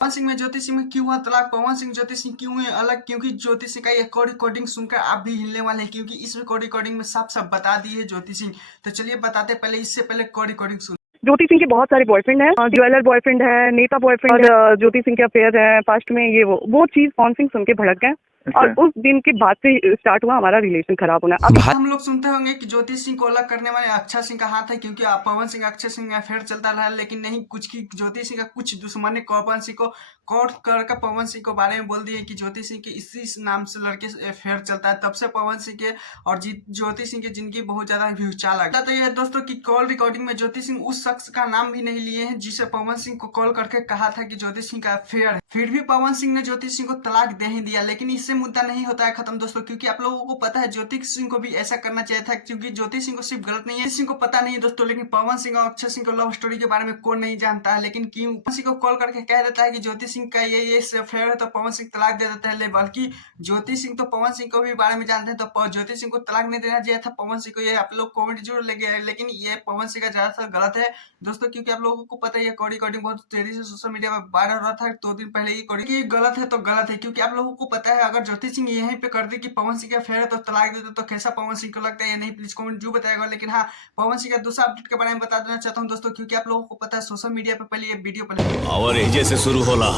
पवन सिंह में ज्योति सिंह में क्यों हुआ तलाक, पवन सिंह ज्योति सिंह क्यों हुए अलग, क्योंकि ज्योति सिंह का ये रिकॉर्डिंग सुनकर आप भी हिलने वाले हैं, क्योंकि इस रिकॉर्डिंग में साफ साफ बता दी है ज्योति सिंह। तो चलिए बताते पहले, इससे पहले रिकॉर्डिंग सुन। ज्योति सिंह के बहुत सारे बॉयफ्रेंड हैं, ज्वेलर बॉयफ्रेंड है, नेता बॉयफ्रेंड, और ज्योति सिंह के अफेयर है पास्ट में, ये वो चीज पवन सिंह सुन के भड़क गए। और उस दिन के बाद से स्टार्ट हुआ हमारा रिलेशन खराब होना। अब हम लोग सुनते होंगे कि ज्योति सिंह को अलग करने वाले अक्षय सिंह का हाथ है, क्योंकि पवन सिंह अक्षय सिंह में अफेयर चलता रहा, लेकिन नहीं, कुछ की ज्योति सिंह का कुछ दुश्मन ने पवन सिंह को कोर्ट करके पवन सिंह को बारे में बोल दिए कि ज्योति सिंह के इसी नाम से लड़के अफेयर चलता है। तब से पवन सिंह के और ज्योति सिंह की जिंदगी बहुत ज्यादा व्यूचा लगा। तो यह है दोस्तों की कॉल रिकॉर्डिंग में ज्योति सिंह उस शख्स का नाम भी नहीं लिए हैं जिसे पवन सिंह को कॉल करके कहा था कि ज्योति सिंह का अफेयर है। फिर भी पवन सिंह ने ज्योति सिंह को तलाक दे ही दिया, लेकिन इससे मुद्दा नहीं होता है खत्म दोस्तों, क्योंकि आप लोगों को पता है ज्योति सिंह को भी ऐसा करना चाहिए था, क्योंकि ज्योति सिंह को सिर्फ गलत नहीं है, सिंह को पता नहीं है दोस्तों, लेकिन पवन सिंह और अक्षय सिंह को लव स्टोरी के बारे में कौन नहीं जानता है। लेकिन क्यों पवन सिंह को कॉल करके कह देता है कि ज्योति सिंह का ये अफेयर है, तो पवन सिंह तलाक दे देता है। बल्कि ज्योति सिंह तो पवन सिंह को भी बारे में जानते हैं, तो ज्योति सिंह को तलाक नहीं देना चाहिए था पवन सिंह को। ये आप लोग कॉमेंट जरूर लगे, लेकिन ये पवन सिंह का ज्यादातर गलत है दोस्तों, क्योंकि आप लोगों को पता है ये रिकॉर्डिंग बहुत तेजी से सोशल मीडिया पर वायरल हो रहा था 2 दिन पहले। ये गलत है तो गलत है, क्योंकि आप लोगों को पता है अगर ज्योति सिंह यहीं पे कर दे कि पवन सिंह का अफेयर है तो तलाक दे दो, तो कैसा पवन सिंह को लगता है या नहीं, प्लीज कमेंट जरूर बताएगा। लेकिन हाँ, पवन सिंह का दूसरा अपडेट के बारे में बता देना चाहता हूँ दोस्तों, क्योंकि आप लोगों को पता है सोशल मीडिया पे पहले ये वीडियो पहले और एजे से शुरू होला,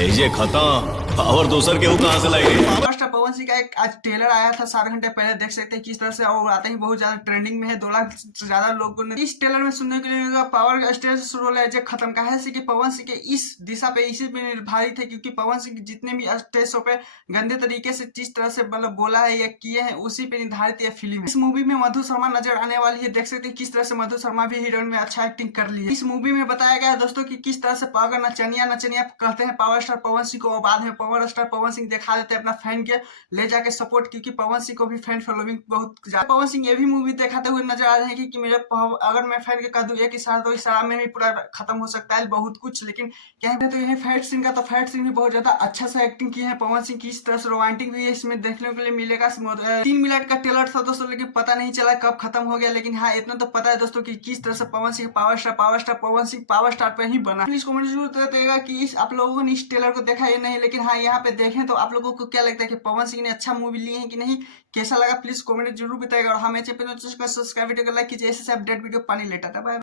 एजे खत्म और दूसर के कहां से लाएंगे। पवन सिंह का एक आज ट्रेलर आया था 4 घंटे पहले, देख सकते हैं किस तरह से, और आते ही बहुत ज्यादा ट्रेंडिंग में है। 2 लाख से ज्यादा लोगों ने इस ट्रेलर में सुनने के लिए मिलेगा पावर स्टेज से शुरू होला एजे खत्म का है कि पवन सिंह के इस दिशा पे इसी पे निर्धारित है, क्योंकि पवन सिंह जितने भी स्टेज शो पे गंदे तरीके से जिस तरह से मतलब बोला है या किए हैं उसी पे निर्धारित ये फिल्म है। इस मूवी में मधु शर्मा नजर आने वाली है, देख सकते हैं किस तरह से मधु शर्मा भी हीरोइन में अच्छा एक्टिंग कर ली है। इस मूवी में बताया गया है दोस्तों की किस तरह से अगर नचनिया कहते हैं पावर स्टार पवन सिंह को, और बाद में पावर स्टार पवन सिंह दिखा देते हैं अपना फैन के ले जाके सपोर्ट, क्योंकि पवन सिंह को भी फैन फॉलोइंग बहुत ज्यादा। पवन सिंह ये भी मूवी दिखाते हुए नजर आ रहे हैं कि मेरे अगर मैं फैन के कह दूं एक इशारा तो इशारा में भी पूरा खत्म हो सकता है बहुत कुछ। लेकिन क्या है तो यही फैट सिंह का, तो फैट सिंह भी बहुत ज्यादा अच्छा सा एक्टिंग की है। पवन सिंह की इस तरह से रोमांटिक भी है इसमें देखने के लिए मिलेगा। 3 मिनट का ट्रेलर था दोस्तों, लेकिन पता नहीं चला कब खत्म हो गया। लेकिन हाँ, इतना तो पता है दोस्तों कि किस तरह से Pawan Singh power star Pawan Singh power star पे ही बना। प्लीज कमेंट जरूर बताइएगा कि आप लोगों ने इस ट्रेलर को देखा या नहीं। लेकिन हाँ, यहाँ पे देखें तो आप लोगों को क्या लगता है कि पवन सिंह ने अच्छा मूवी ली है कि नहीं, कैसा लगा प्लीज कमेंट जरूर बताइएगा। और हमें चैनल को सब्सक्राइब वीडियो को लाइक कीजिए, ऐसे अपडेट वीडियो पानी लेटा था। बाय।